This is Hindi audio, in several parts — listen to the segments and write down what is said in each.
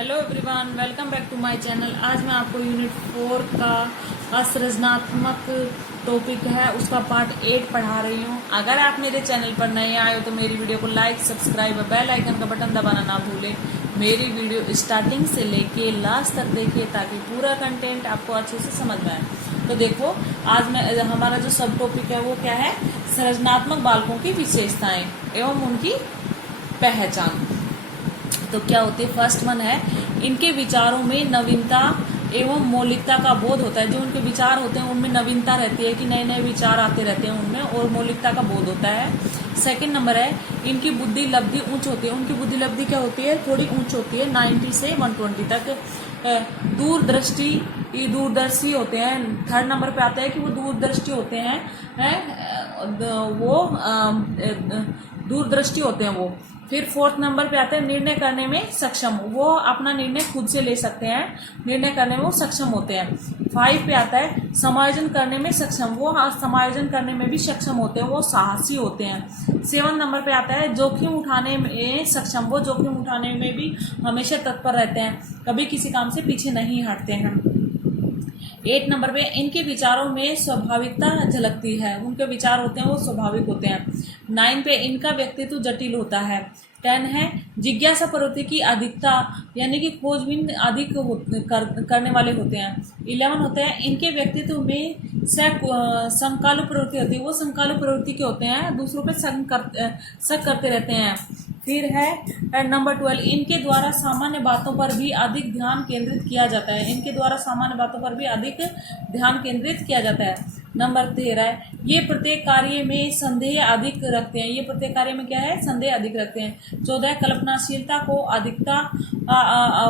Hello everyone, welcome back to my channel. आज मैं आपको यूनिट 4 का सृजनात्मक टॉपिक है उसका पार्ट 8 पढ़ा रही हूँ। अगर आप मेरे चैनल पर नए आए हो तो मेरी वीडियो को लाइक, सब्सक्राइब और बेल आइकन का बटन दबाना ना भूलें। मेरी वीडियो स्टार्टिंग से लेके लास्ट तक देखिए ताकि पूरा कंटेंट आपको अच्छे से समझ में आए। तो देखो, आज मैं हमारा जो सब टॉपिक है वो क्या है, सृजनात्मक बालकों की विशेषताएं एवं उनकी पहचान। तो क्या होती है, फर्स्ट वन है, इनके विचारों में नवीनता एवं मौलिकता का बोध होता है। जो उनके विचार होते हैं उनमें नवीनता रहती है कि नए नए विचार आते रहते हैं उनमें, और मौलिकता का बोध होता है। सेकंड नंबर है, इनकी बुद्धि लब्धि उच्च होती है। उनकी बुद्धि लब्धि क्या होती है, थोड़ी ऊंच होती है, 90 से 120 तक। दूरदर्शी होते हैं। थर्ड नंबर पे आता है कि वो दूरदृष्टि होते हैं, दूरदृष्टि होते हैं वो। फिर फोर्थ नंबर पे आता है निर्णय करने में सक्षम, वो अपना निर्णय खुद से ले सकते हैं, निर्णय करने में वो सक्षम होते हैं। 5 पे आता है समायोजन करने में सक्षम, वो समायोजन करने में भी सक्षम होते हैं, वो साहसी होते हैं। 7 नंबर पे आता है जोखिम उठाने में सक्षम, वो जोखिम उठाने में भी हमेशा तत्पर रहते हैं, कभी किसी काम से पीछे नहीं हटते हैं। 8 नंबर पे इनके विचारों में स्वाभाविकता झलकती है, उनके विचार होते हैं वो स्वाभाविक होते हैं। 9 पे इनका व्यक्तित्व जटिल होता है। 10 है जिज्ञासा प्रवृत्ति की अधिकता, यानी कि खोजबीन अधिक करने वाले होते हैं। 11 होते हैं इनके व्यक्तित्व में समकालु प्रवृत्ति होती है, वो समकालु प्रवृत्ति के होते हैं, दूसरों पे शक करते रहते हैं। फिर है नंबर 12, इनके द्वारा सामान्य बातों पर भी अधिक ध्यान केंद्रित किया जाता है, इनके द्वारा सामान्य बातों पर भी अधिक ध्यान केंद्रित किया जाता है। नंबर 13 है ये प्रत्येक कार्य में संदेह अधिक रखते हैं, ये प्रत्येक कार्य में क्या है, संदेह अधिक रखते हैं। 14 कल्पनाशीलता को अधिकता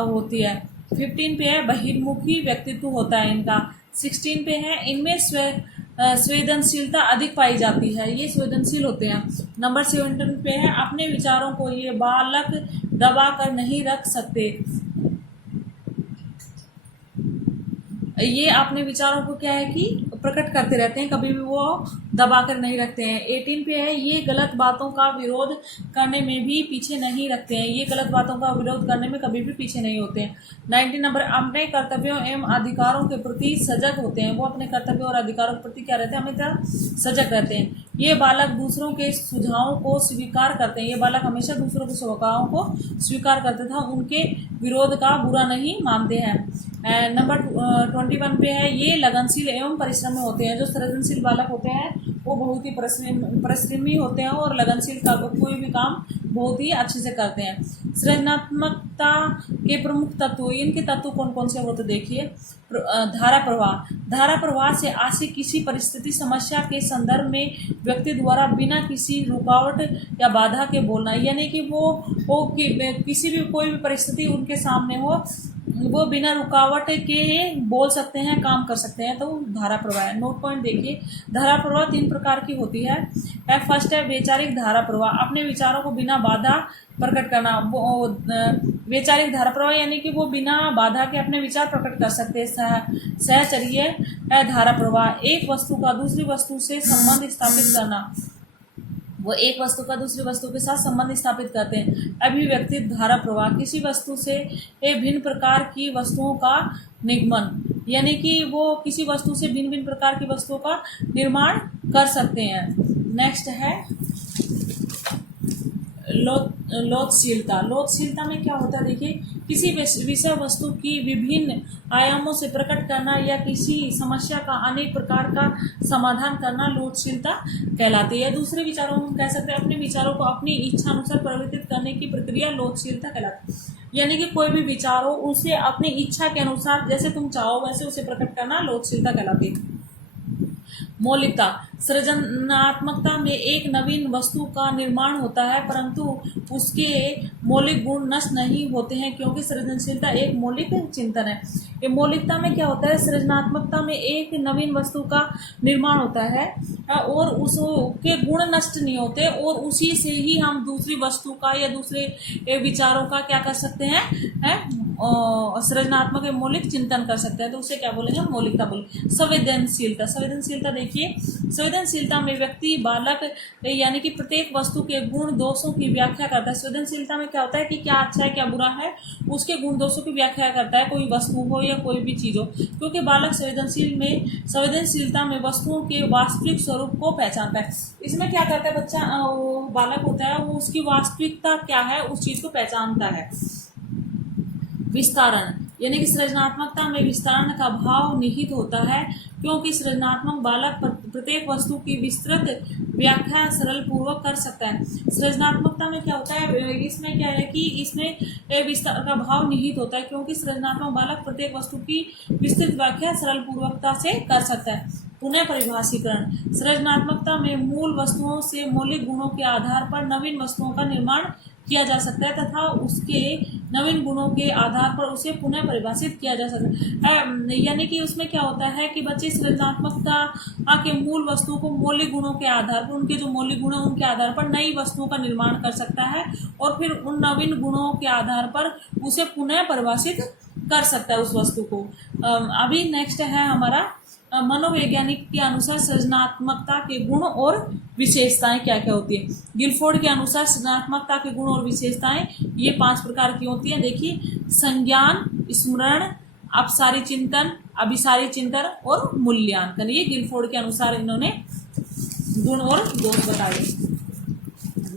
होती है। 15 पे है बहिर्मुखी व्यक्तित्व होता है इनका। 16 पे है इनमें संवेदनशीलता अधिक पाई जाती है, ये संवेदनशील होते हैं। नंबर 17 पे है अपने विचारों को ये बालक दबा कर नहीं रख सकते, ये अपने विचारों को क्या है कि प्रकट करते रहते हैं, कभी भी वो दबा कर नहीं रखते हैं। 18 पे है ये गलत बातों का विरोध करने में भी पीछे नहीं रखते हैं, ये गलत बातों का विरोध करने में कभी भी पीछे नहीं होते हैं। 19 नंबर अपने कर्तव्यों एवं अधिकारों के प्रति सजग होते हैं, वो अपने कर्तव्यों और अधिकारों के प्रति क्या रहते हैं, हमेशा सजग रहते हैं। ये बालक दूसरों के सुझावों को स्वीकार करते हैं, ये बालक हमेशा दूसरों के सुझावों को स्वीकार करते था, उनके विरोध का बुरा नहीं मानते हैं। नंबर 21 पे है ये लगनशील एवं परिश्रमी होते हैं। जो सृजनशील बालक होते हैं वो बहुत ही परिश्रमी होते हैं और लगनशील का कोई भी काम बहुत ही अच्छे से करते हैं। सृजनात्मकता के प्रमुख तत्व, इनके तत्व कौन कौन से हो तो देखिए। धारा प्रवाह, धारा प्रवाह से आशी किसी परिस्थिति समस्या के संदर्भ में व्यक्ति द्वारा बिना किसी रुकावट या बाधा के बोलना, यानी कि वो किसी भी कोई भी परिस्थिति उनके सामने हो वो बिना रुकावट के बोल सकते हैं, काम कर सकते हैं, तो धारा प्रवाह है। नोट पॉइंट देखिए, धारा प्रवाह 3 प्रकार की होती है। फर्स्ट है वैचारिक धारा प्रवाह, अपने विचारों को बिना बाधा प्रकट करना। वैचारिक धारा प्रवाह यानी कि वो बिना बाधा के अपने विचार प्रकट कर सकते हैं। सहचर्य धारा प्रवाह, एक वस्तु का दूसरी वस्तु से संबंध स्थापित करना, वो एक वस्तु का दूसरी वस्तु के साथ संबंध स्थापित करते हैं। अभिव्यक्ति धारा प्रवाह, किसी वस्तु से भिन्न प्रकार की वस्तुओं का निगमन, यानी कि वो किसी वस्तु से भिन्न भिन्न प्रकार की वस्तुओं का निर्माण कर सकते हैं। नेक्स्ट है लोचशीलता। लोचशीलता में क्या होता है, देखिए किसी विषय वस्तु की विभिन्न आयामों से प्रकट करना या किसी समस्या का अनेक प्रकार का समाधान करना लोचशीलता कहलाती है। दूसरे विचारों में हम कह सकते हैं अपने विचारों को अपनी इच्छा अनुसार परिवर्तित करने की प्रक्रिया लोचशीलता कहलाती है, यानी कि कोई भी विचार हो उसे अपनी इच्छा के अनुसार जैसे तुम चाहो वैसे उसे प्रकट करना लोचशीलता कहलाती है। मौलिकता, सृजनात्मकता में एक नवीन वस्तु का निर्माण होता है परंतु उसके मौलिक गुण नष्ट नहीं होते हैं, क्योंकि सृजनशीलता एक मौलिक चिंतन है। ये मौलिकता में क्या होता है, सृजनात्मकता में एक नवीन वस्तु का निर्माण होता है और उसके गुण नष्ट नहीं होते, और उसी से ही हम दूसरी वस्तु का या दूसरे विचारों का क्या कर सकते हैं, सृजनात्मक मौलिक चिंतन कर सकते हैं, तो उसे क्या बोलेंगे, मौलिकता बोलेंगे। संवेदनशीलता, संवेदनशीलता देखिए, संवेदनशीलता में व्यक्ति बालक यानी कि प्रत्येक वस्तु के गुण दोषों की व्याख्या करता है। संवेदनशीलता में क्या होता है कि क्या अच्छा है क्या बुरा है उसके गुण दोषों की व्याख्या करता है, कोई वस्तु हो या कोई भी चीज हो, क्योंकि बालक संवेदनशीलता में वस्तुओं के वास्तविक स्वरूप को पहचानता है। इसमें क्या करता है बच्चा, वो बालक होता है वो उसकी वास्तविकता क्या है उस चीज को पहचानता है। विस्तारण यानी कि सृजनात्मकता में विस्तारण का भाव निहित होता है, क्योंकि सृजनात्मक बालक प्रत्येक वस्तु की विस्तृत व्याख्या सरल पूर्वक कर सकता है। सृजनात्मकता में क्या होता है, इसमें क्या है कि इसमें विस्तार का भाव निहित होता है, क्योंकि सृजनात्मक बालक प्रत्येक वस्तु की विस्तृत व्याख्या सरल पूर्वकता से कर सकता है। पुनः परिभाषीकरण, सृजनात्मकता में मूल वस्तुओं से मौलिक गुणों के आधार पर नवीन वस्तुओं का निर्माण किया जा सकता है तथा उसके नवीन गुणों के आधार पर उसे पुनः परिभाषित किया जा सकता है। यानी कि उसमें क्या होता है कि बच्चे सृजनात्मकता के मूल वस्तुओं को मौलिक गुणों के आधार पर, उनके जो मौलिक गुण है उनके आधार पर नई वस्तुओं का निर्माण कर सकता है और फिर उन नवीन गुणों के आधार पर उसे पुनः परिभाषित कर सकता है उस वस्तु को। अभी नेक्स्ट है हमारा मनोवैज्ञानिक के अनुसार सृजनात्मकता के गुण और विशेषताएं क्या क्या होती है। गिलफोर्ड के अनुसार सृजनात्मकता के गुण और विशेषताएं ये 5 प्रकार की होती हैं। देखिए, संज्ञान, स्मरण, अपसारी चिंतन, अभिसारी चिंतन और मूल्यांकन, ये गिलफोर्ड के अनुसार इन्होंने गुण और दोष बताए।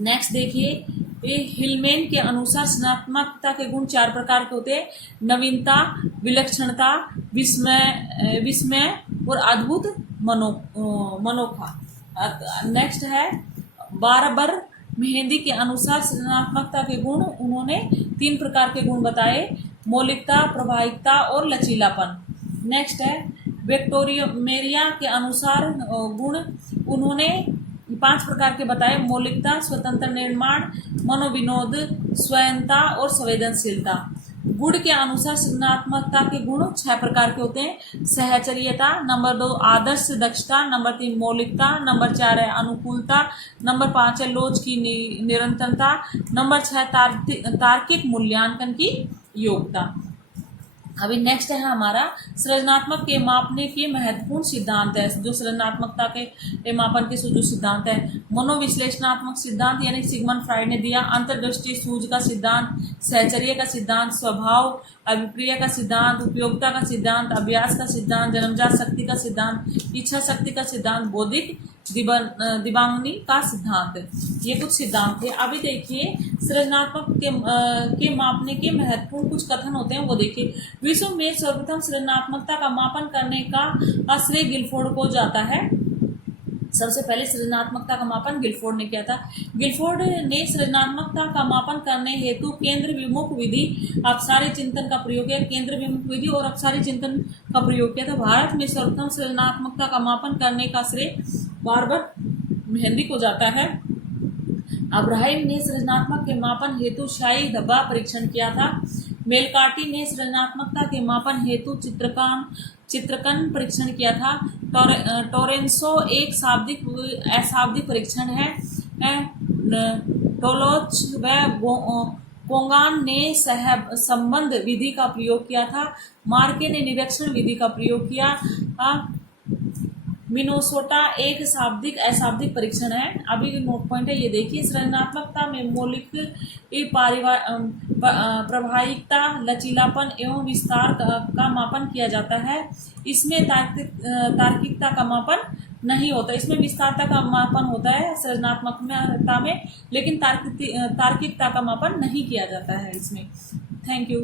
नेक्स्ट देखिए, हिलमैन के अनुसार सृजनात्मकता के गुण 4 प्रकार के होते हैं, नवीनता, विलक्षणता, विस्मय और अद्भुत मनोखा। नेक्स्ट है बारबर मेहंदी के अनुसार सृजनात्मकता के गुण उन्होंने 3 प्रकार के गुण बताए, मौलिकता, प्रभाविकता और लचीलापन। नेक्स्ट है विक्टोरिया मेरिया के अनुसार गुण उन्होंने 5 प्रकार के बताए, मौलिकता, स्वतंत्र निर्माण, मनोविनोद, स्वयंता और संवेदनशीलता। गुण के अनुसार सृजनात्मकता के गुण 6 प्रकार के होते हैं, सहचर्यता, नंबर 2 आदर्श दक्षता, नंबर 3 मौलिकता, नंबर 4 है अनुकूलता, नंबर 5 है लोच की निरंतरता, नंबर 6 तार्किक मूल्यांकन की योग्यता। अभी नेक्स्ट है हमारा सृजनात्मक के मापने के महत्वपूर्ण सिद्धांत है। जो सृजनात्मकता के मापन के जो सिद्धांत है, मनोविश्लेषणात्मक सिद्धांत यानी सिगमंड फ्राइड ने दिया, अंतर्दृष्टि सूझ का सिद्धांत, सहचर्य का सिद्धांत, स्वभाव अभिप्रिय का सिद्धांत, उपयोगिता का सिद्धांत, अभ्यास का सिद्धांत, जन्मजात शक्ति का सिद्धांत, इच्छा शक्ति का सिद्धांत, बौद्धिक दिवांगनी का सिद्धांत, ये कुछ सिद्धांत थे। अभी देखिए सृजनात्मक के मापने के महत्वपूर्ण कुछ कथन होते हैं, वो देखिए। विश्व में सर्वप्रथम सृजनात्मकता का मापन करने का श्रेय गिलफोर्ड को जाता है। सबसे पहले सृजनात्मकता का मापन गिलफोर्ड ने किया था। गिलफोर्ड ने सृजनात्मकता का मापन करने हेतु केंद्र विमुख विधि, अपसारी चिंतन का प्रयोग किया। केंद्र विमुख विधि और अपसारी चिंतन का प्रयोग किया था। भारत में सर्वप्रथम सृजनात्मकता का मापन करने का श्रेय बारबर मेहंदी को जाता है। अब्राहिम ने सृजनात्मक के मापन हेतु शाही धब्बा परीक्षण किया था। मेलकार्टी ने सृजनात्मकता के मापन हेतु चित्रकन परीक्षण किया था। टोरेंसो एक अशाब्दिक परीक्षण है। टोलोच व कोंगान ने संबंध विधि का प्रयोग किया था। मार्के ने निरीक्षण विधि का प्रयोग किया। मिनेसोटा एक अशाब्दिक परीक्षण है। अभी नोट पॉइंट है, ये देखिए। सृजनात्मकता में मौलिक, प्रभाविकता, लचीलापन एवं विस्तार का मापन किया जाता है। इसमें तार्किकता का मापन नहीं होता। इसमें विस्तारता का मापन होता है सृजनात्मकता में, लेकिन तार्किकता का मापन नहीं किया जाता है इसमें। Thank you.